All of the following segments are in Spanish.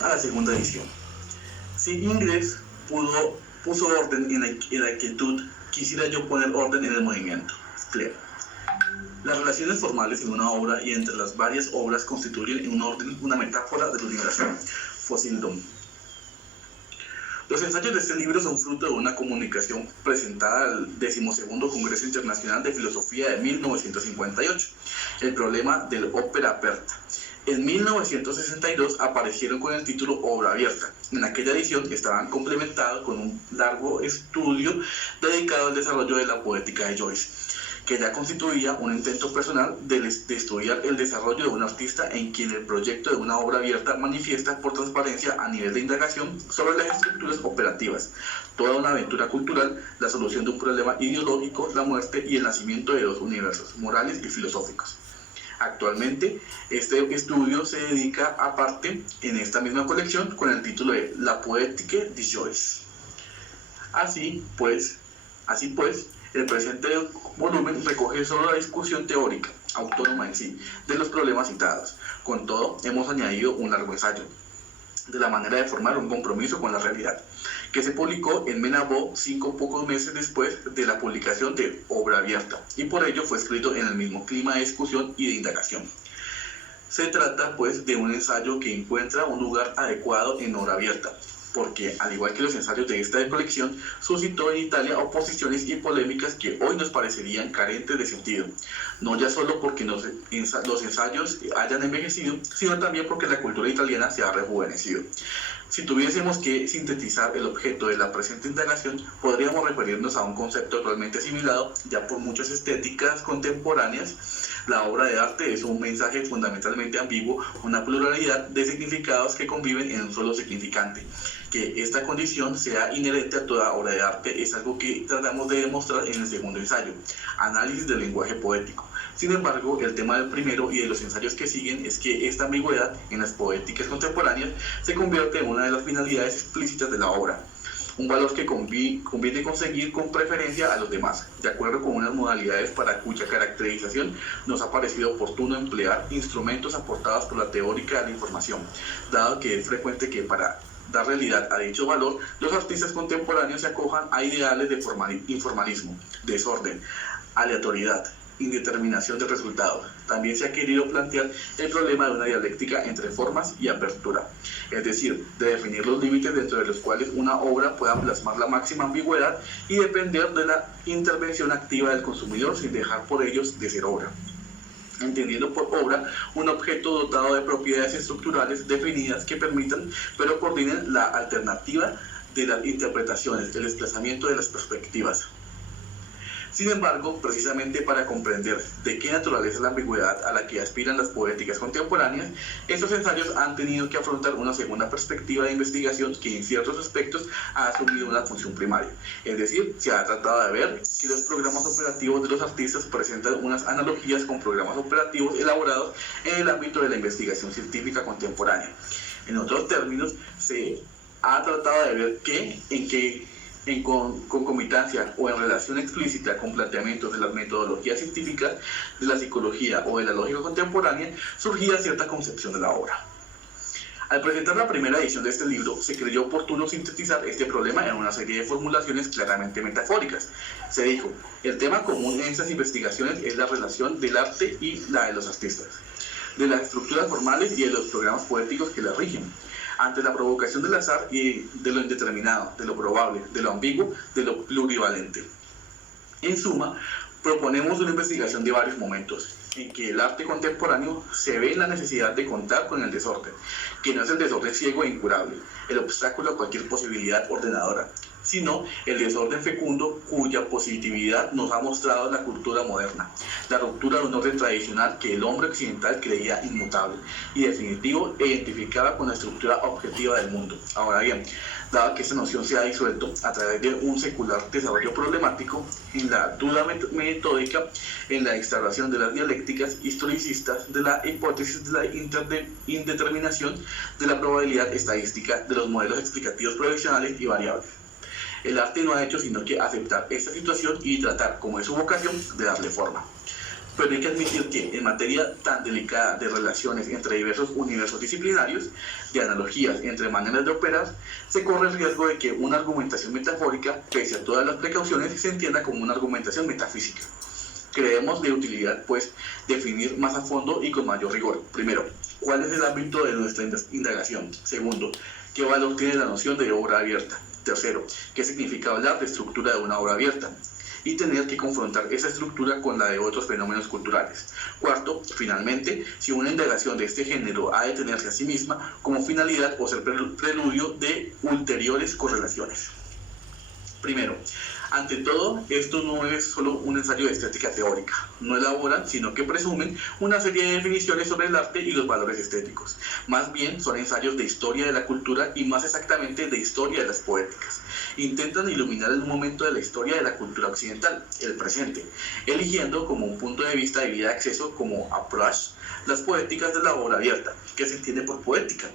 a la segunda edición. Si Ingres puso orden en la quietud, quisiera yo poner orden en el movimiento. Claire. Las relaciones formales en una obra y entre las varias obras constituyen en un orden una metáfora de la universo. Fosildom. Los ensayos de este libro son fruto de una comunicación presentada al 12º Congreso Internacional de Filosofía de 1958, el problema del ópera aperta. En 1962 aparecieron con el título Obra abierta. En aquella edición estaban complementados con un largo estudio dedicado al desarrollo de la poética de Joyce, que ya constituía un intento personal de estudiar el desarrollo de un artista en quien el proyecto de una obra abierta manifiesta por transparencia a nivel de indagación sobre las estructuras operativas, toda una aventura cultural, la solución de un problema ideológico, la muerte y el nacimiento de dos universos, morales y filosóficos. Actualmente, este estudio se dedica aparte en esta misma colección con el título de La Poétique de Joyce. Así pues, el presente volumen recoge solo la discusión teórica, autónoma en sí, de los problemas citados. Con todo, hemos añadido un largo ensayo de la manera de formar un compromiso con la realidad, que se publicó en Menabo pocos meses después de la publicación de Obra abierta, y por ello fue escrito en el mismo clima de discusión y de indagación. Se trata, pues, de un ensayo que encuentra un lugar adecuado en Obra abierta, porque, al igual que los ensayos de esta colección, suscitó en Italia oposiciones y polémicas que hoy nos parecerían carentes de sentido, no ya solo porque los ensayos hayan envejecido, sino también porque la cultura italiana se ha rejuvenecido. Si tuviésemos que sintetizar el objeto de la presente indagación, podríamos referirnos a un concepto actualmente asimilado ya por muchas estéticas contemporáneas. La obra de arte es un mensaje fundamentalmente ambiguo, una pluralidad de significados que conviven en un solo significante. Que esta condición sea inherente a toda obra de arte es algo que tratamos de demostrar en el segundo ensayo, análisis del lenguaje poético. Sin embargo, el tema del primero y de los ensayos que siguen es que esta ambigüedad en las poéticas contemporáneas se convierte en una de las finalidades explícitas de la obra, un valor que conviene conseguir con preferencia a los demás, de acuerdo con unas modalidades para cuya caracterización nos ha parecido oportuno emplear instrumentos aportados por la teórica de la información, dado que es frecuente que para dar realidad a dicho valor, los artistas contemporáneos se acojan a ideales de informalismo, desorden, aleatoriedad, indeterminación de resultados. También se ha querido plantear el problema de una dialéctica entre formas y apertura, es decir, de definir los límites dentro de los cuales una obra pueda plasmar la máxima ambigüedad y depender de la intervención activa del consumidor sin dejar por ellos de ser obra. Entendiendo por obra un objeto dotado de propiedades estructurales definidas que permitan, pero coordinen la alternativa de las interpretaciones, el desplazamiento de las perspectivas. Sin embargo, precisamente para comprender de qué naturaleza es la ambigüedad a la que aspiran las poéticas contemporáneas, estos ensayos han tenido que afrontar una segunda perspectiva de investigación que en ciertos aspectos ha asumido una función primaria. Es decir, se ha tratado de ver que los programas operativos de los artistas presentan unas analogías con programas operativos elaborados en el ámbito de la investigación científica contemporánea. En otros términos, se ha tratado de ver en concomitancia o en relación explícita con planteamientos de las metodologías científicas, de la psicología o de la lógica contemporánea, surgía cierta concepción de la obra. Al presentar la primera edición de este libro, se creyó oportuno sintetizar este problema en una serie de formulaciones claramente metafóricas. Se dijo, el tema común en estas investigaciones es la relación del arte y la de los artistas, de las estructuras formales y de los programas poéticos que las rigen, ante la provocación del azar y de lo indeterminado, de lo probable, de lo ambiguo, de lo plurivalente. En suma, proponemos una investigación de varios momentos, en que el arte contemporáneo se ve en la necesidad de contar con el desorden, que no es el desorden ciego e incurable, el obstáculo a cualquier posibilidad ordenadora, sino el desorden fecundo cuya positividad nos ha mostrado la cultura moderna, la ruptura de un orden tradicional que el hombre occidental creía inmutable y definitivo e identificaba con la estructura objetiva del mundo. Ahora bien, dado que esta noción se ha disuelto a través de un secular desarrollo problemático, en la duda metódica, en la instauración de las dialécticas historicistas, de la hipótesis de la indeterminación, de la probabilidad estadística, de los modelos explicativos provisionales y variables. El arte no ha hecho sino que aceptar esta situación y tratar, como es su vocación, de darle forma. pero hay que admitir que en materia tan delicada de relaciones entre diversos universos disciplinarios, de analogías entre maneras de operar, se corre el riesgo de que una argumentación metafórica, pese a todas las precauciones, se entienda como una argumentación metafísica. Creemos de utilidad, pues, definir más a fondo y con mayor rigor. Primero, ¿cuál es el ámbito de nuestra indagación? Segundo, ¿qué valor tiene la noción de obra abierta? Tercero, ¿qué significa hablar de estructura de una obra abierta? Y tener que confrontar esa estructura con la de otros fenómenos culturales. Cuarto, finalmente, si una indagación de este género ha de tenerse a sí misma como finalidad o ser preludio de ulteriores correlaciones. Primero, ante todo, esto no es solo un ensayo de estética teórica, no elaboran, sino que presumen una serie de definiciones sobre el arte y los valores estéticos. Más bien, son ensayos de historia de la cultura y más exactamente de historia de las poéticas. Intentan iluminar el momento de la historia de la cultura occidental, el presente, eligiendo como un punto de vista de vía de acceso como approach las poéticas de la obra abierta, que se entiende por poética.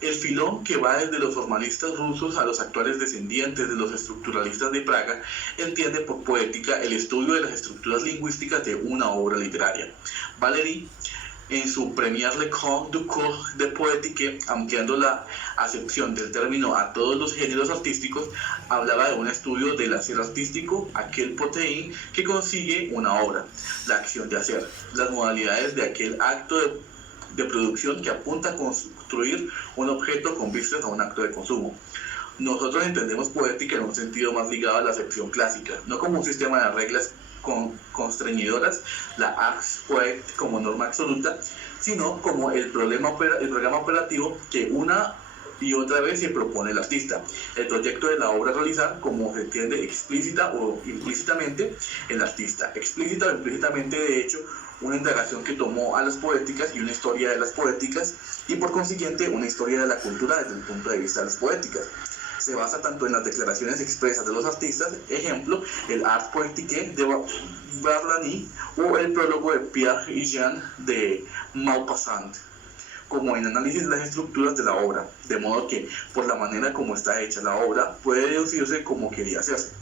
El filón que va desde los formalistas rusos a los actuales descendientes de los estructuralistas de Praga entiende por poética el estudio de las estructuras lingüísticas de una obra literaria. Valéry, en su Premier Lecon du cours de poétique, ampliando la acepción del término a todos los géneros artísticos, hablaba de un estudio del hacer artístico, aquel proteín que consigue una obra, la acción de hacer, las modalidades de aquel acto de producción que apunta a construir un objeto con vistas a un acto de consumo. Nosotros entendemos poética en un sentido más ligado a la acepción clásica, no como un sistema de reglas constreñidoras, la ars poet como norma absoluta, sino como el programa operativo que una y otra vez se propone el artista, el proyecto de la obra a realizar como se entiende explícita o implícitamente el artista, explícita o implícitamente de hecho, una indagación que tomó a las poéticas y una historia de las poéticas y por consiguiente una historia de la cultura desde el punto de vista de las poéticas. Se basa tanto en las declaraciones expresas de los artistas, ejemplo, el Art Poétique de Barlani o el prólogo de Pierre y Jean de Maupassant, como en análisis de las estructuras de la obra, de modo que, por la manera como está hecha la obra, puede deducirse como quería hacerse.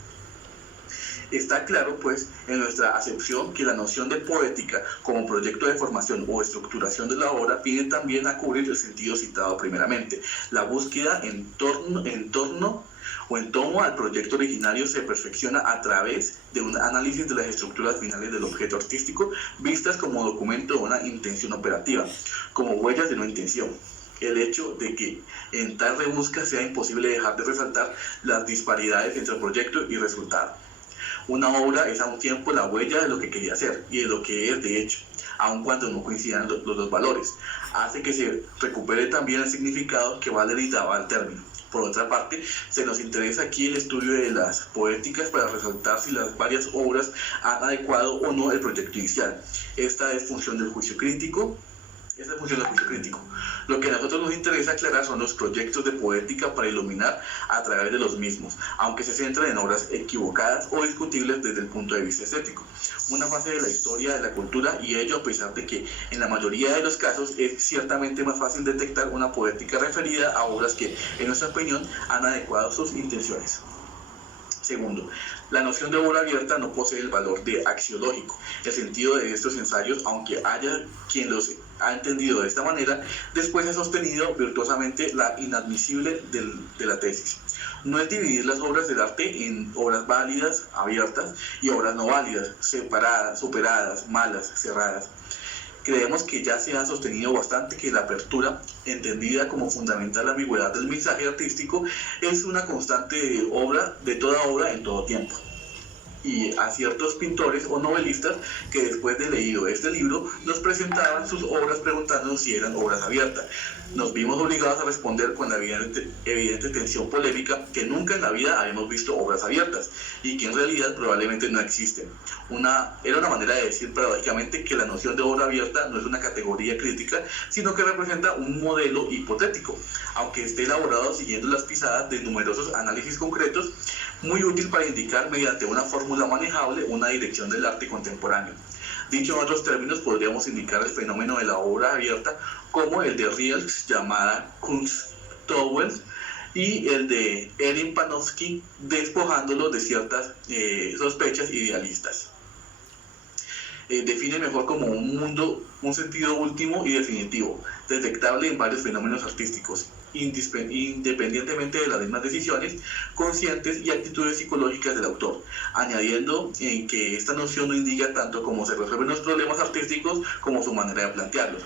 Está claro, pues, en nuestra acepción que la noción de poética como proyecto de formación o estructuración de la obra viene también a cubrir el sentido citado primeramente. La búsqueda en torno al proyecto originario se perfecciona a través de un análisis de las estructuras finales del objeto artístico, vistas como documento de una intención operativa, como huellas de una intención. El hecho de que en tal rebusca sea imposible dejar de resaltar las disparidades entre proyecto y resultado. Una obra es a un tiempo la huella de lo que quería hacer y de lo que es de hecho, aun cuando no coincidan los dos valores. Hace que se recupere también el significado que Valéry daba al término. Por otra parte, se nos interesa aquí el estudio de las poéticas para resaltar si las varias obras han adecuado o no el proyecto inicial. Esta es función del juicio crítico. Lo que a nosotros nos interesa aclarar son los proyectos de poética para iluminar a través de los mismos, aunque se centren en obras equivocadas o discutibles desde el punto de vista estético. Una fase de la historia de la cultura y ello a pesar de que en la mayoría de los casos es ciertamente más fácil detectar una poética referida a obras que, en nuestra opinión, han adecuado sus intenciones. Segundo, la noción de obra abierta no posee el valor de axiológico. El sentido de estos ensayos, aunque haya quien los ha entendido de esta manera, después ha sostenido virtuosamente la inadmisible de la tesis. No es dividir las obras del arte en obras válidas, abiertas, y obras no válidas, separadas, superadas, malas, cerradas. Creemos que ya se ha sostenido bastante que la apertura, entendida como fundamental la ambigüedad del mensaje artístico, es una constante obra de toda obra en todo tiempo. Y a ciertos pintores o novelistas que después de leído este libro nos presentaban sus obras preguntándonos si eran obras abiertas. Nos vimos obligados a responder con la evidente tensión polémica que nunca en la vida habíamos visto obras abiertas y que en realidad probablemente no existen. Era una manera de decir paradójicamente que la noción de obra abierta no es una categoría crítica, sino que representa un modelo hipotético, aunque esté elaborado siguiendo las pisadas de numerosos análisis concretos, muy útil para indicar mediante una fórmula manejable una dirección del arte contemporáneo. Dicho en otros términos, podríamos indicar el fenómeno de la obra abierta como el de Rilke llamada Kunsttouwelt y el de Erin Panofsky despojándolo de ciertas sospechas idealistas. define mejor como un mundo, un sentido último y definitivo, detectable en varios fenómenos artísticos, independientemente de las mismas decisiones conscientes y actitudes psicológicas del autor, añadiendo que esta noción no indica tanto cómo se resuelven los problemas artísticos como su manera de plantearlos.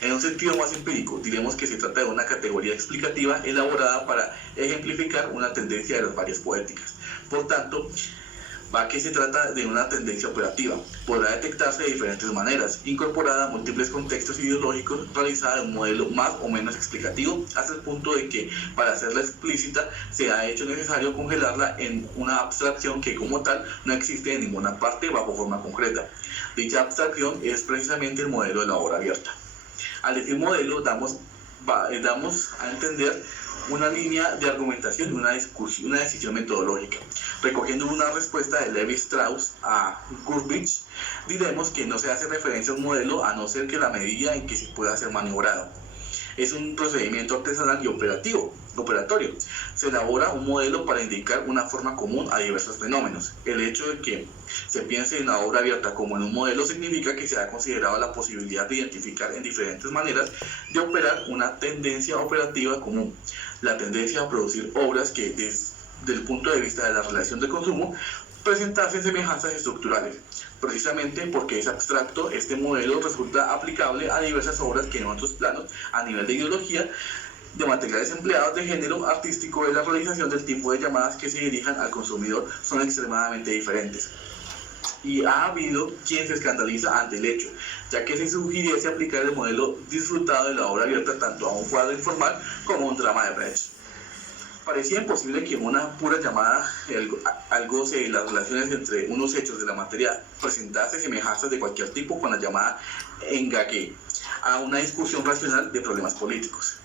En un sentido más empírico, diremos que se trata de una categoría explicativa elaborada para ejemplificar una tendencia de las varias poéticas. Por tanto, que se trata de una tendencia operativa, podrá detectarse de diferentes maneras, incorporada a múltiples contextos ideológicos, realizada de un modelo más o menos explicativo, hasta el punto de que, para hacerla explícita, se ha hecho necesario congelarla en una abstracción que como tal no existe en ninguna parte bajo forma concreta. Dicha abstracción es precisamente el modelo de la obra abierta. Al decir modelo, damos a entender una línea de argumentación y una decisión metodológica. Recogiendo una respuesta de Levi Strauss a Gurvitch, diremos que no se hace referencia a un modelo a no ser que la medida en que se pueda ser maniobrado. Es un procedimiento artesanal y operatorio. Se elabora un modelo para indicar una forma común a diversos fenómenos. El hecho de que se piense en la obra abierta como en un modelo significa que se ha considerado la posibilidad de identificar en diferentes maneras de operar una tendencia operativa común. La tendencia a producir obras que, desde el punto de vista de la relación de consumo, presentasen semejanzas estructurales. Precisamente porque es abstracto, este modelo resulta aplicable a diversas obras que en otros planos, a nivel de ideología, de materiales empleados, de género artístico, de la realización del tipo de llamadas que se dirijan al consumidor, son extremadamente diferentes. Y ha habido quien se escandaliza ante el hecho, ya que se sugiriese aplicar el modelo disfrutado de la obra abierta tanto a un cuadro informal como a un drama de Brecht. Parecía imposible que una pura llamada al goce de las relaciones entre unos hechos de la materia presentase semejanzas de cualquier tipo con la llamada engague a una discusión racional de problemas políticos.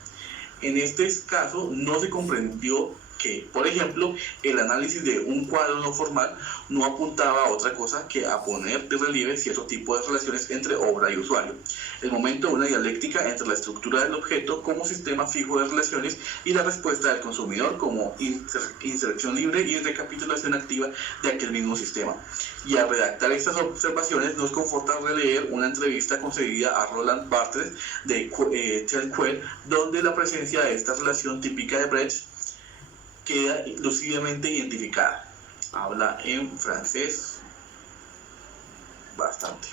En este caso no se comprendió que, por ejemplo, el análisis de un cuadro no formal no apuntaba a otra cosa que a poner de relieve cierto tipo de relaciones entre obra y usuario. El momento de una dialéctica entre la estructura del objeto como sistema fijo de relaciones y la respuesta del consumidor como inserción libre y recapitulación activa de aquel mismo sistema. Y al redactar estas observaciones nos conforta releer una entrevista concedida a Roland Barthes de Telquel, donde la presencia de esta relación típica de Brecht queda lúcidamente identificada. Habla en francés bastante.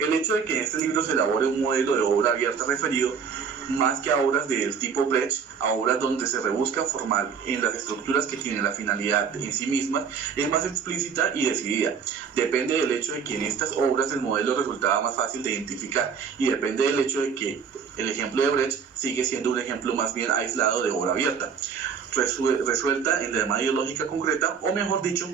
El hecho de que en este libro se elabore un modelo de obra abierta referido más que a obras del tipo Brecht, a obras donde se rebusca formar en las estructuras que tienen la finalidad en sí mismas, es más explícita y decidida. Depende del hecho de que en estas obras el modelo resultaba más fácil de identificar, y depende del hecho de que el ejemplo de Brecht sigue siendo un ejemplo más bien aislado de obra abierta, resuelta en la llama ideológica concreta, o mejor dicho,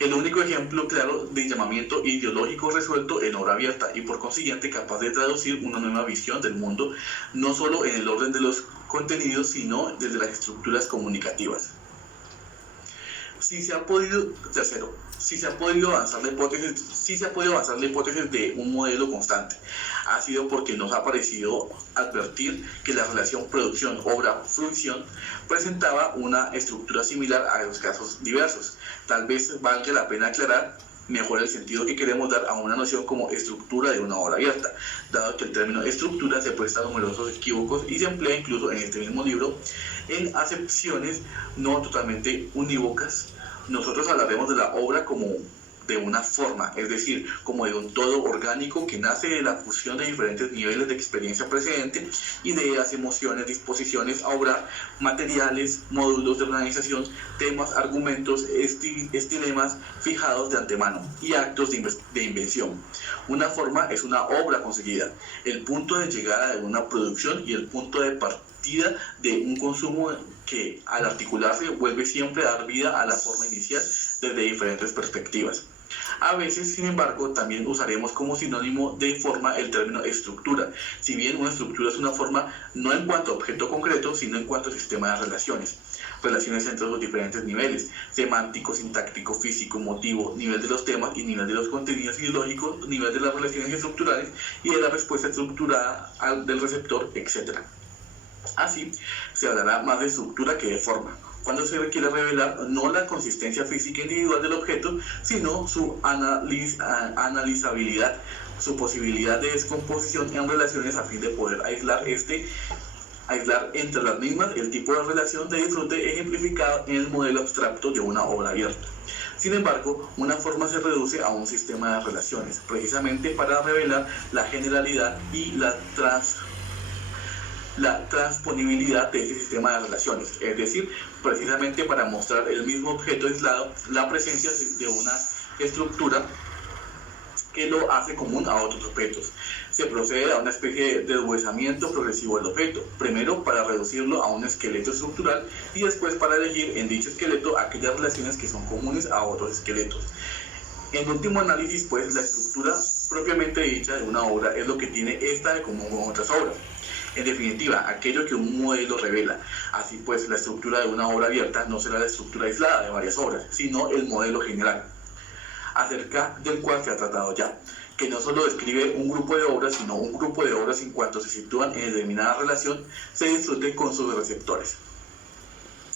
el único ejemplo claro de llamamiento ideológico resuelto en obra abierta y por consiguiente capaz de traducir una nueva visión del mundo, no solo en el orden de los contenidos, sino desde las estructuras comunicativas. Si se ha podido avanzar la hipótesis de un modelo constante, ha sido porque nos ha parecido advertir que la relación producción-obra-fruición presentaba una estructura similar a los casos diversos. Tal vez valga la pena aclarar mejor el sentido que queremos dar a una noción como estructura de una obra abierta, dado que el término estructura se presta a numerosos equívocos y se emplea incluso en este mismo libro en acepciones no totalmente unívocas. Nosotros hablaremos de la obra como de una forma, es decir, como de un todo orgánico que nace de la fusión de diferentes niveles de experiencia precedente, ideas, emociones, disposiciones a obrar, materiales, módulos de organización, temas, argumentos, estilemas fijados de antemano y actos de invención. Una forma es una obra conseguida, el punto de llegada de una producción y el punto de partida de un consumo que al articularse vuelve siempre a dar vida a la forma inicial desde diferentes perspectivas. A veces, sin embargo, también usaremos como sinónimo de forma el término estructura, si bien una estructura es una forma no en cuanto a objeto concreto, sino en cuanto a sistema de relaciones entre los diferentes niveles, semántico, sintáctico, físico, motivo, nivel de los temas y nivel de los contenidos ideológicos, nivel de las relaciones estructurales y de la respuesta estructurada del receptor, etc. Así, se hablará más de estructura que de forma. cuando se requiere revelar no la consistencia física individual del objeto, sino su analizabilidad, su posibilidad de descomposición en relaciones a fin de poder aislar entre las mismas el tipo de relación de disfrute ejemplificado en el modelo abstracto de una obra abierta. Sin embargo, una forma se reduce a un sistema de relaciones, precisamente para revelar la generalidad y la transponibilidad de ese sistema de relaciones, es decir, precisamente para mostrar el mismo objeto aislado, la presencia de una estructura que lo hace común a otros objetos. Se procede a una especie de deshuesamiento progresivo del objeto, primero para reducirlo a un esqueleto estructural y después para elegir en dicho esqueleto aquellas relaciones que son comunes a otros esqueletos. En último análisis, pues, la estructura propiamente dicha de una obra es lo que tiene esta de común con otras obras. En definitiva, aquello que un modelo revela. Así pues, la estructura de una obra abierta no será la estructura aislada de varias obras, sino el modelo general, acerca del cual se ha tratado ya, que no solo describe un grupo de obras, sino un grupo de obras en cuanto se sitúan en determinada relación, se disfrute con sus receptores.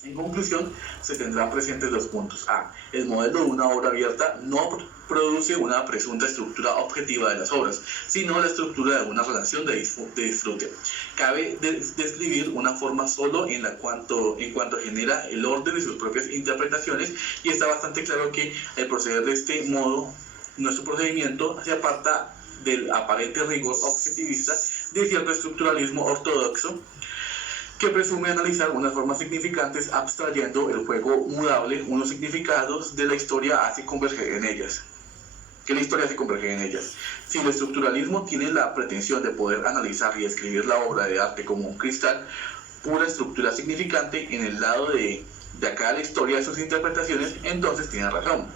En conclusión, se tendrán presentes los puntos. A. El modelo de una obra abierta no produce una presunta estructura objetiva de las obras, sino la estructura de una relación de disfrute. Cabe describir una forma solo en cuanto genera el orden de sus propias interpretaciones, y está bastante claro que el proceder de este modo, nuestro procedimiento se aparta del aparente rigor objetivista de cierto estructuralismo ortodoxo, que presume analizar unas formas significantes abstrayendo el juego mudable, unos significados de la historia hace converger en ellas. Si el estructuralismo tiene la pretensión de poder analizar y describir la obra de arte como un cristal, pura estructura significante en el lado de acá la historia de sus interpretaciones, entonces tiene razón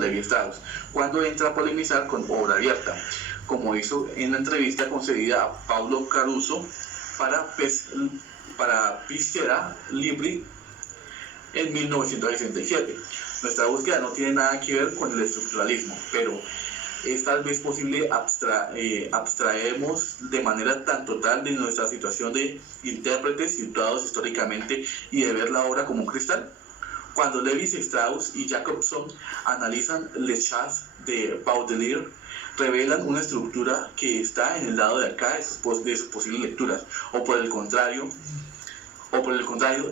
Levi-Strauss cuando entra a polemizar con obra abierta, como hizo en la entrevista concedida a Paulo Caruso para Picera Libri en 1967. Nuestra búsqueda no tiene nada que ver con el estructuralismo, pero es tal vez posible abstraemos de manera tan total de nuestra situación de intérpretes situados históricamente y de ver la obra como un cristal. Cuando Levi-Strauss y Jacobson analizan Les Chats de Baudelaire, revelan una estructura que está en el lado de acá de sus posibles lecturas, o por el contrario,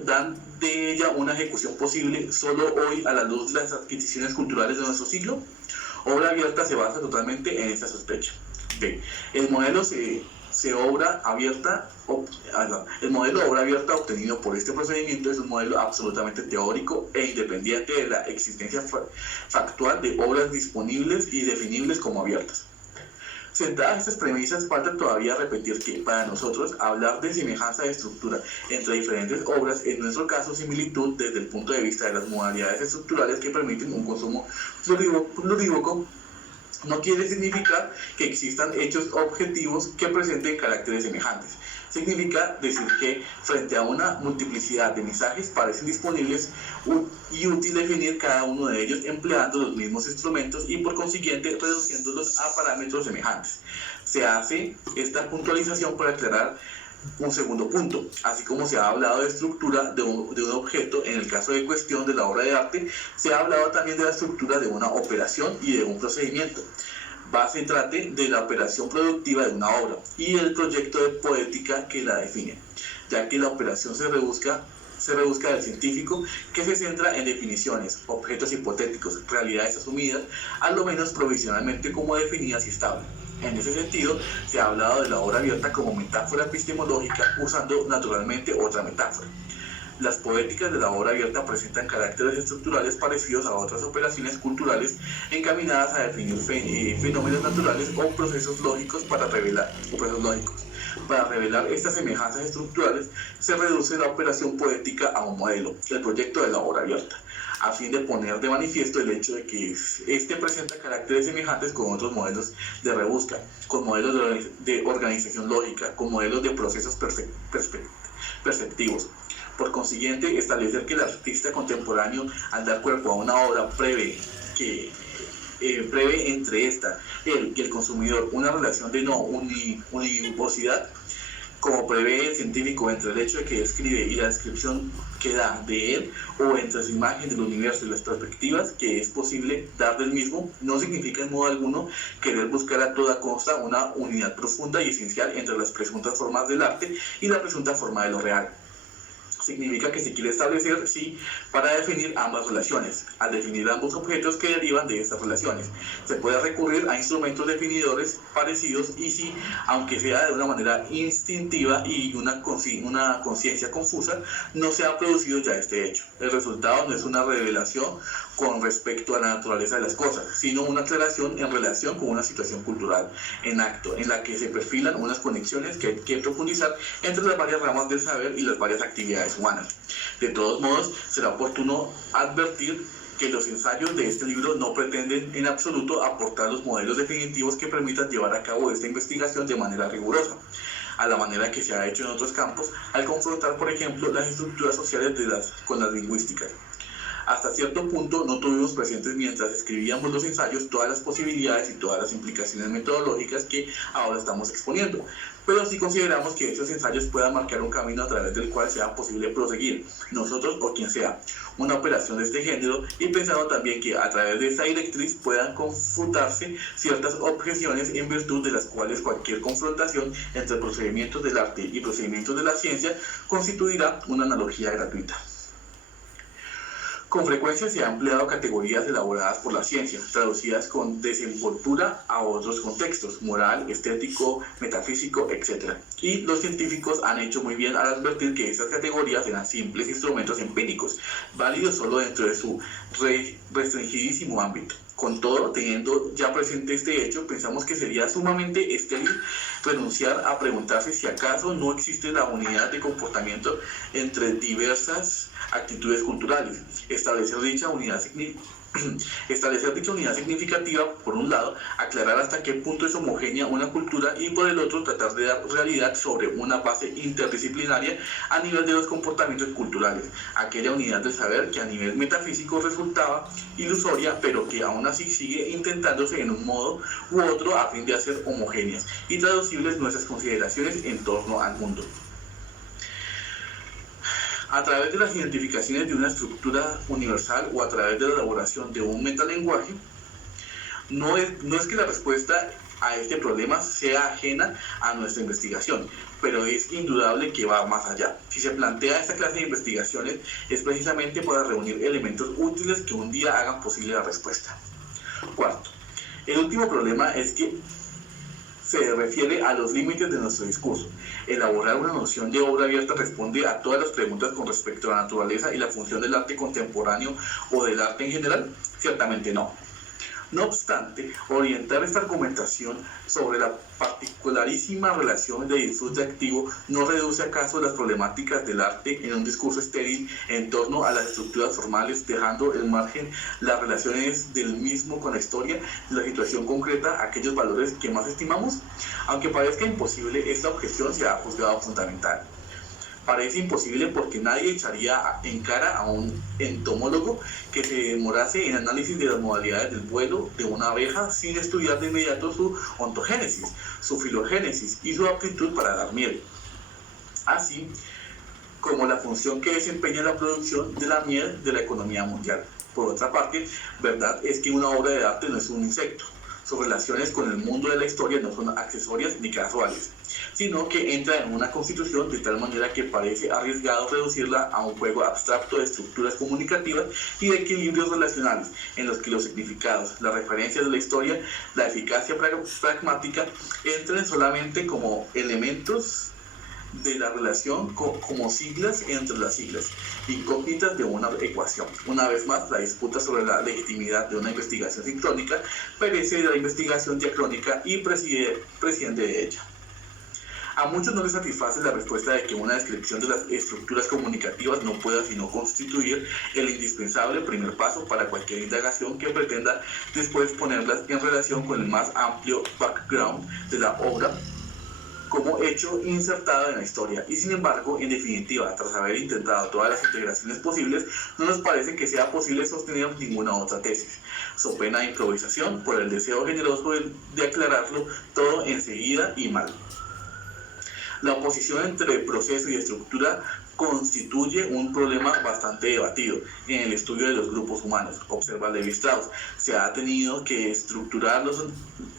dan de ella una ejecución posible solo hoy a la luz de las adquisiciones culturales de nuestro siglo. Obra abierta se basa totalmente en esta sospecha. B. El modelo de obra abierta obtenido por este procedimiento es un modelo absolutamente teórico e independiente de la existencia factual de obras disponibles y definibles como abiertas. Sentadas estas premisas, falta todavía repetir que, para nosotros, hablar de semejanza de estructura entre diferentes obras es, en nuestro caso, similitud desde el punto de vista de las modalidades estructurales que permiten un consumo plurívoco. No quiere significar que existan hechos objetivos que presenten caracteres semejantes. Significa decir que, frente a una multiplicidad de mensajes, parecen disponibles y útil definir cada uno de ellos empleando los mismos instrumentos y, por consiguiente, reduciéndolos a parámetros semejantes. Se hace esta puntualización para aclarar un segundo punto. Así como se ha hablado de estructura de un objeto en el caso de cuestión de la obra de arte, se ha hablado también de la estructura de una operación y de un procedimiento. Se trate de la operación productiva de una obra y el proyecto de poética que la define, ya que la operación se rebusca del científico, que se centra en definiciones, objetos hipotéticos, realidades asumidas, al lo menos provisionalmente como definidas y estables. En ese sentido, se ha hablado de la obra abierta como metáfora epistemológica, usando naturalmente otra metáfora. Las poéticas de la obra abierta presentan caracteres estructurales parecidos a otras operaciones culturales encaminadas a definir fenómenos naturales o procesos lógicos para revelar. Para revelar estas semejanzas estructurales, se reduce la operación poética a un modelo, el proyecto de la obra abierta, a fin de poner de manifiesto el hecho de que este presenta caracteres semejantes con otros modelos de rebusca, con modelos de organización lógica, con modelos de procesos perceptivos. Por consiguiente, establecer que el artista contemporáneo, al dar cuerpo a una obra, prevé entre él y el consumidor una relación de no univocidad, como prevé el científico entre el hecho de que describe y la descripción que da de él, o entre su imagen del universo y las perspectivas que es posible dar del mismo, no significa en modo alguno querer buscar a toda costa una unidad profunda y esencial entre las presuntas formas del arte y la presunta forma de lo real. Significa que se quiere establecer, sí, para definir ambas relaciones, al definir ambos objetos que derivan de estas relaciones. Se puede recurrir a instrumentos definidores parecidos y sí, aunque sea de una manera instintiva y una conciencia confusa, no se ha producido ya este hecho. El resultado no es una revelación con respecto a la naturaleza de las cosas, sino una aclaración en relación con una situación cultural en acto, en la que se perfilan unas conexiones que hay que profundizar entre las varias ramas del saber y las varias actividades humanas. De todos modos, será oportuno advertir que los ensayos de este libro no pretenden en absoluto aportar los modelos definitivos que permitan llevar a cabo esta investigación de manera rigurosa, a la manera que se ha hecho en otros campos, al confrontar, por ejemplo, las estructuras sociales con las lingüísticas. Hasta cierto punto no tuvimos presentes mientras escribíamos los ensayos todas las posibilidades y todas las implicaciones metodológicas que ahora estamos exponiendo, pero sí consideramos que esos ensayos puedan marcar un camino a través del cual sea posible proseguir, nosotros o quien sea, una operación de este género, y pensando también que a través de esta directriz puedan confutarse ciertas objeciones en virtud de las cuales cualquier confrontación entre procedimientos del arte y procedimientos de la ciencia constituirá una analogía gratuita. Con frecuencia se han empleado categorías elaboradas por la ciencia, traducidas con desenvoltura a otros contextos, moral, estético, metafísico, etc. Y los científicos han hecho muy bien al advertir que esas categorías eran simples instrumentos empíricos, válidos solo dentro de su restringidísimo ámbito. Con todo, teniendo ya presente este hecho, pensamos que sería sumamente estéril renunciar a preguntarse si acaso no existe la unidad de comportamiento entre diversas actitudes culturales. Establecer dicha unidad significativa, por un lado, aclarar hasta qué punto es homogénea una cultura y por el otro tratar de dar realidad sobre una base interdisciplinaria a nivel de los comportamientos culturales, aquella unidad del saber que a nivel metafísico resultaba ilusoria, pero que aún así sigue intentándose en un modo u otro a fin de hacer homogéneas y traducibles nuestras consideraciones en torno al mundo. A través de las identificaciones de una estructura universal o a través de la elaboración de un metalenguaje, no es que la respuesta a este problema sea ajena a nuestra investigación, pero es indudable que va más allá. Si se plantea esta clase de investigaciones es precisamente para reunir elementos útiles que un día hagan posible la respuesta. Cuarto, el último problema es que se refiere a los límites de nuestro discurso. Elaborar una noción de obra abierta responde a todas las preguntas con respecto a la naturaleza y la función del arte contemporáneo o del arte en general. Ciertamente no. No obstante, orientar esta argumentación sobre la particularísima relación de disfrute activo no reduce acaso las problemáticas del arte en un discurso estéril en torno a las estructuras formales, dejando en margen las relaciones del mismo con la historia, la situación concreta, aquellos valores que más estimamos. Aunque parezca imposible, esta objeción se ha juzgado fundamental. Parece imposible porque nadie echaría en cara a un entomólogo que se demorase en análisis de las modalidades del vuelo de una abeja sin estudiar de inmediato su ontogénesis, su filogénesis y su aptitud para dar miel, así como la función que desempeña la producción de la miel de la economía mundial. Por otra parte, verdad es que una obra de arte no es un insecto. Sus relaciones con el mundo de la historia no son accesorias ni casuales, sino que entra en una constitución de tal manera que parece arriesgado reducirla a un juego abstracto de estructuras comunicativas y de equilibrios relacionales, en los que los significados, las referencias de la historia, la eficacia pragmática, entren solamente como elementos de la relación, como siglas entre las siglas, incógnitas de una ecuación. Una vez más, la disputa sobre la legitimidad de una investigación sincrónica perece de la investigación diacrónica y presciende de ella. A muchos no les satisface la respuesta de que una descripción de las estructuras comunicativas no pueda sino constituir el indispensable primer paso para cualquier indagación que pretenda después ponerlas en relación con el más amplio background de la obra como hecho insertado en la historia. Y sin embargo, en definitiva, tras haber intentado todas las integraciones posibles, no nos parece que sea posible sostener ninguna otra tesis, so pena de improvisación por el deseo generoso de aclararlo todo enseguida y mal. La oposición entre proceso y estructura constituye un problema bastante debatido en el estudio de los grupos humanos, observa Levi Strauss. Se ha tenido que estructurar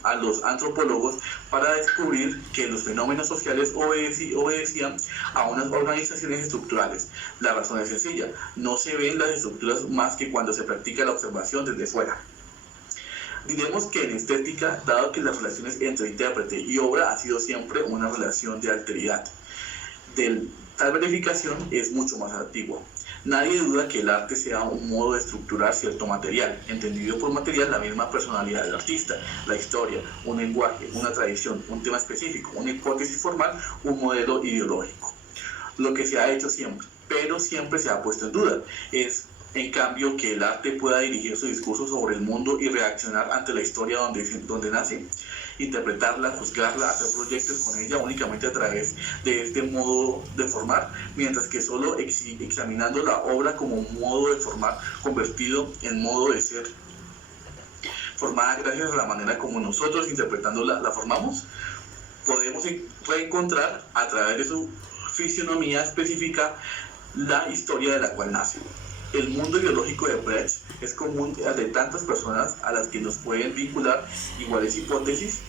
a los antropólogos para descubrir que los fenómenos sociales obedecían a unas organizaciones estructurales. La razón es sencilla: no se ven las estructuras más que cuando se practica la observación desde fuera. Diremos que en estética, dado que las relaciones entre intérprete y obra ha sido siempre una relación de alteridad, tal verificación es mucho más antigua. Nadie duda que el arte sea un modo de estructurar cierto material, entendido por material la misma personalidad del artista, la historia, un lenguaje, una tradición, un tema específico, una hipótesis formal, un modelo ideológico. Lo que se ha hecho siempre, pero siempre se ha puesto en duda, es en cambio que el arte pueda dirigir su discurso sobre el mundo y reaccionar ante la historia donde nace, interpretarla, juzgarla, hacer proyectos con ella únicamente a través de este modo de formar, mientras que solo examinando la obra como un modo de formar convertido en modo de ser, formada gracias a la manera como nosotros interpretándola la formamos, podemos reencontrar a través de su fisionomía específica la historia de la cual nace. El mundo ideológico de Brecht es común al de tantas personas a las que nos pueden vincular iguales hipótesis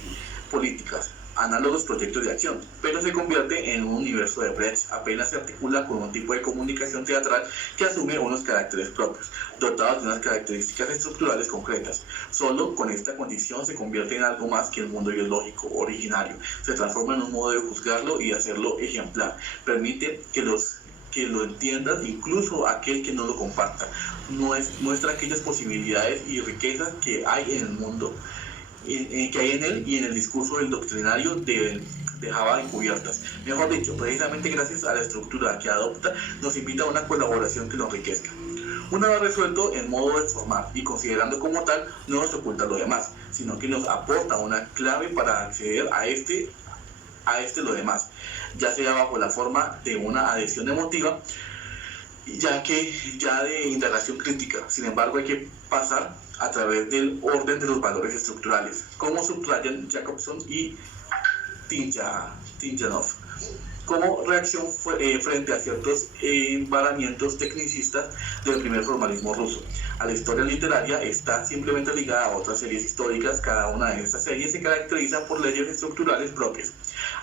políticas, análogos proyectos de acción, pero se convierte en un universo de Brecht, apenas se articula con un tipo de comunicación teatral que asume unos caracteres propios, dotados de unas características estructurales concretas. Solo con esta condición se convierte en algo más que el mundo ideológico originario, se transforma en un modo de juzgarlo y hacerlo ejemplar, permite que lo entiendan incluso aquel que no lo comparta, muestra aquellas posibilidades y riquezas que hay en el mundo, que hay en él y en el discurso del doctrinario dejaba encubiertas. Mejor dicho, precisamente gracias a la estructura que adopta, nos invita a una colaboración que lo enriquezca. Una vez resuelto el modo de formar y considerando como tal, no nos oculta lo demás, sino que nos aporta una clave para acceder a lo demás, ya sea bajo la forma de una adhesión emotiva, ya de indagación crítica. Sin embargo, hay que pasar a través del orden de los valores estructurales, como subrayan Jacobson y Tinjanov, como reacción frente a ciertos embaramientos tecnicistas del primer formalismo ruso. A la historia literaria está simplemente ligada a otras series históricas. Cada una de estas series se caracteriza por leyes estructurales propias.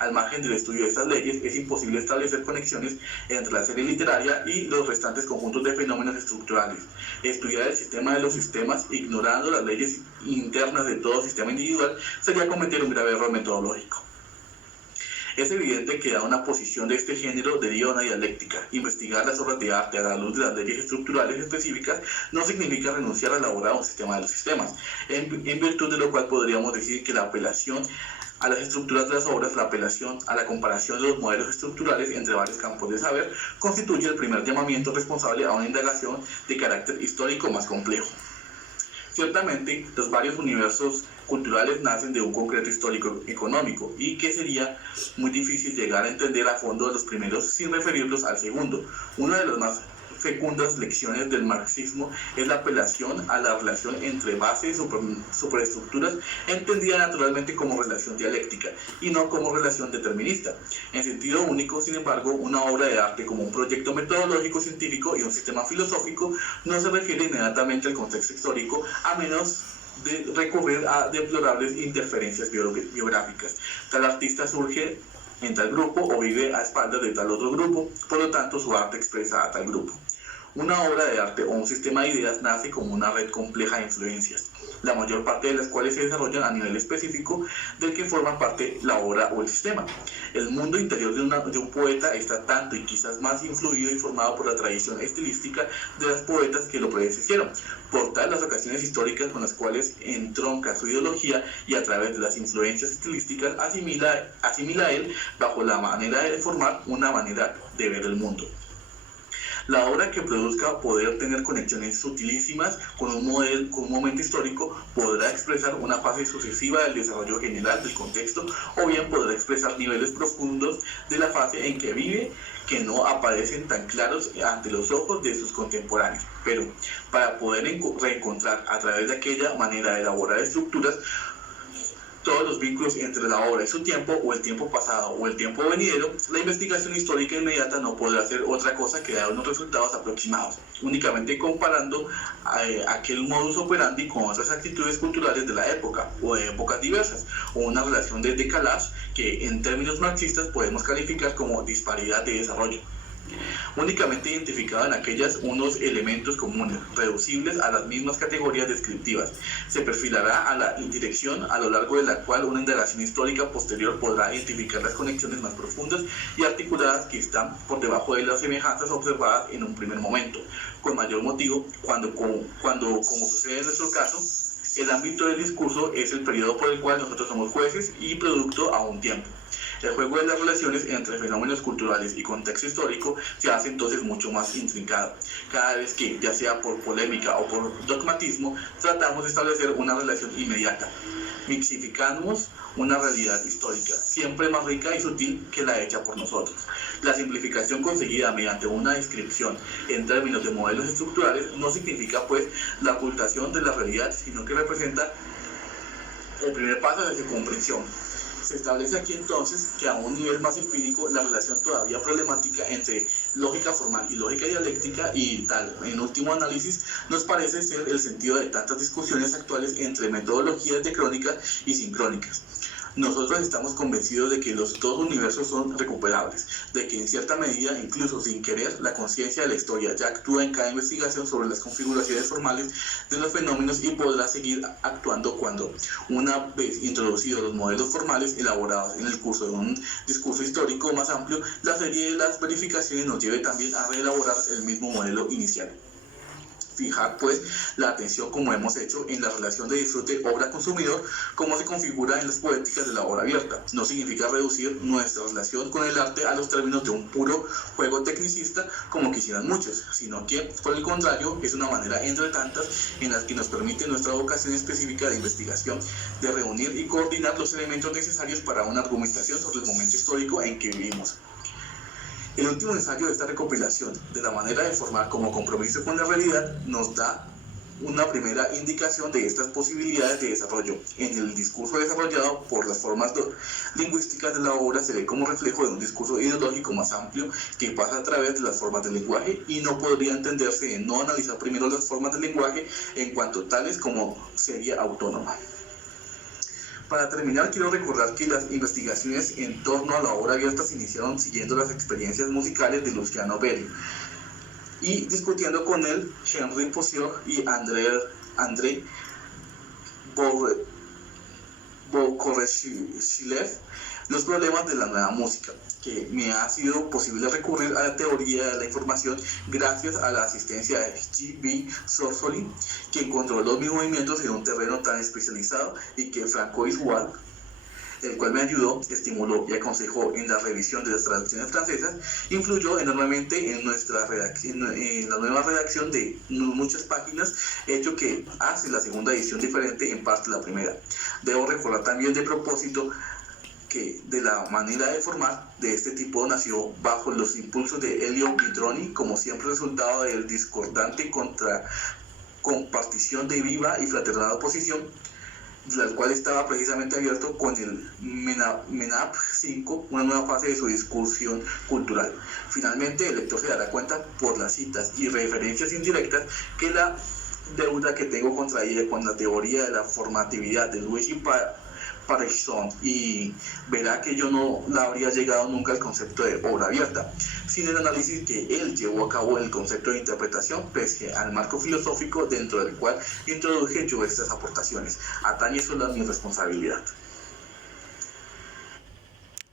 Al margen del estudio de estas leyes, es imposible establecer conexiones entre la serie literaria y los restantes conjuntos de fenómenos estructurales. Estudiar el sistema de los sistemas, ignorando las leyes internas de todo sistema individual, sería cometer un grave error metodológico. Es evidente que a una posición de este género deriva una dialéctica. Investigar las obras de arte a la luz de las leyes estructurales específicas no significa renunciar a elaborar un sistema de los sistemas, en virtud de lo cual podríamos decir que la apelación a las estructuras de las obras, la apelación a la comparación de los modelos estructurales entre varios campos de saber, constituye el primer llamamiento responsable a una indagación de carácter histórico más complejo. Ciertamente, los varios universos culturales nacen de un concreto histórico económico y que sería muy difícil llegar a entender a fondo de los primeros sin referirlos al segundo. Una de las más fecundas lecciones del marxismo es la apelación a la relación entre bases y superestructuras, entendida naturalmente como relación dialéctica y no como relación determinista. En sentido único, sin embargo, una obra de arte como un proyecto metodológico científico y un sistema filosófico no se refiere inmediatamente al contexto histórico, a menos de recurrir a deplorables interferencias biográficas. Tal artista surge en tal grupo o vive a espaldas de tal otro grupo, por lo tanto su arte expresa a tal grupo. Una obra de arte o un sistema de ideas nace como una red compleja de influencias, la mayor parte de las cuales se desarrollan a nivel específico del que forma parte la obra o el sistema. El mundo interior de un poeta está tanto y quizás más influido y formado por la tradición estilística de las poetas que lo predecieron, por tal las ocasiones históricas con las cuales entronca su ideología y a través de las influencias estilísticas asimila a él bajo la manera de formar una manera de ver el mundo. La obra que produzca poder tener conexiones sutilísimas con un momento histórico podrá expresar una fase sucesiva del desarrollo general del contexto, o bien podrá expresar niveles profundos de la fase en que vive que no aparecen tan claros ante los ojos de sus contemporáneos. Pero para poder reencontrar a través de aquella manera de elaborar estructuras todos los vínculos entre la obra y su tiempo, o el tiempo pasado o el tiempo venidero, la investigación histórica inmediata no podrá hacer otra cosa que dar unos resultados aproximados, únicamente comparando aquel modus operandi con otras actitudes culturales de la época o de épocas diversas, o una relación de decalage que en términos marxistas podemos calificar como disparidad de desarrollo, únicamente identificado en aquellas unos elementos comunes, reducibles a las mismas categorías descriptivas. Se perfilará a la dirección a lo largo de la cual una indagación histórica posterior podrá identificar las conexiones más profundas y articuladas que están por debajo de las semejanzas observadas en un primer momento, con mayor motivo cuando como sucede en nuestro caso, el ámbito del discurso es el periodo por el cual nosotros somos jueces y producto a un tiempo. El juego de las relaciones entre fenómenos culturales y contexto histórico se hace entonces mucho más intrincado, cada vez que, ya sea por polémica o por dogmatismo, tratamos de establecer una relación inmediata. Mixificamos una realidad histórica, siempre más rica y sutil que la hecha por nosotros. La simplificación conseguida mediante una descripción en términos de modelos estructurales no significa pues la ocultación de la realidad, sino que representa el primer paso de su comprensión. Se establece aquí entonces que a un nivel más empírico la relación todavía problemática entre lógica formal y lógica dialéctica y tal, en último análisis, nos parece ser el sentido de tantas discusiones actuales entre metodologías de crónica y sincrónicas. Nosotros estamos convencidos de que los dos universos son recuperables, de que en cierta medida, incluso sin querer, la conciencia de la historia ya actúa en cada investigación sobre las configuraciones formales de los fenómenos y podrá seguir actuando cuando, una vez introducidos los modelos formales elaborados en el curso de un discurso histórico más amplio, la serie de las verificaciones nos lleve también a reelaborar el mismo modelo inicial. Fijar pues la atención, como hemos hecho, en la relación de disfrute obra-consumidor, como se configura en las poéticas de la obra abierta. No significa reducir nuestra relación con el arte a los términos de un puro juego tecnicista, como quisieran muchos, sino que, por el contrario, es una manera entre tantas en las que nos permite nuestra vocación específica de investigación, de reunir y coordinar los elementos necesarios para una argumentación sobre el momento histórico en que vivimos. El último ensayo de esta recopilación, de la manera de formar como compromiso con la realidad, nos da una primera indicación de estas posibilidades de desarrollo. En el discurso desarrollado por las formas lingüísticas de la obra se ve como reflejo de un discurso ideológico más amplio que pasa a través de las formas del lenguaje y no podría entenderse de no analizar primero las formas del lenguaje en cuanto tales como serie autónoma. Para terminar, quiero recordar que las investigaciones en torno a la obra abierta se iniciaron siguiendo las experiencias musicales de Luciano Berio y discutiendo con él Henri Poussiot y André Bokoreshilev los problemas de la nueva música, que me ha sido posible recurrir a la teoría de la información gracias a la asistencia de G.B. Sorsoli, quien controló mis movimientos en un terreno tan especializado, y que Francois Wall, el cual me ayudó, estimuló y aconsejó en la revisión de las traducciones francesas, influyó enormemente en la nueva redacción de muchas páginas, hecho que hace la segunda edición diferente en parte de la primera. Debo recordar también de propósito que de la manera de formar de este tipo nació bajo los impulsos de Elio Vidroni, como siempre resultado del discordante compartición de viva y fraternal oposición, la cual estaba precisamente abierto con el MENAP 5, una nueva fase de su discusión cultural. Finalmente, el lector se dará cuenta por las citas y referencias indirectas que la deuda que tengo contraída con la teoría de la formatividad de Luigi Parejon, y verá que yo no la habría llegado nunca al concepto de obra abierta, sin el análisis que él llevó a cabo en el concepto de interpretación, pese al marco filosófico dentro del cual introduje yo estas aportaciones. Atañe solo a mi responsabilidad.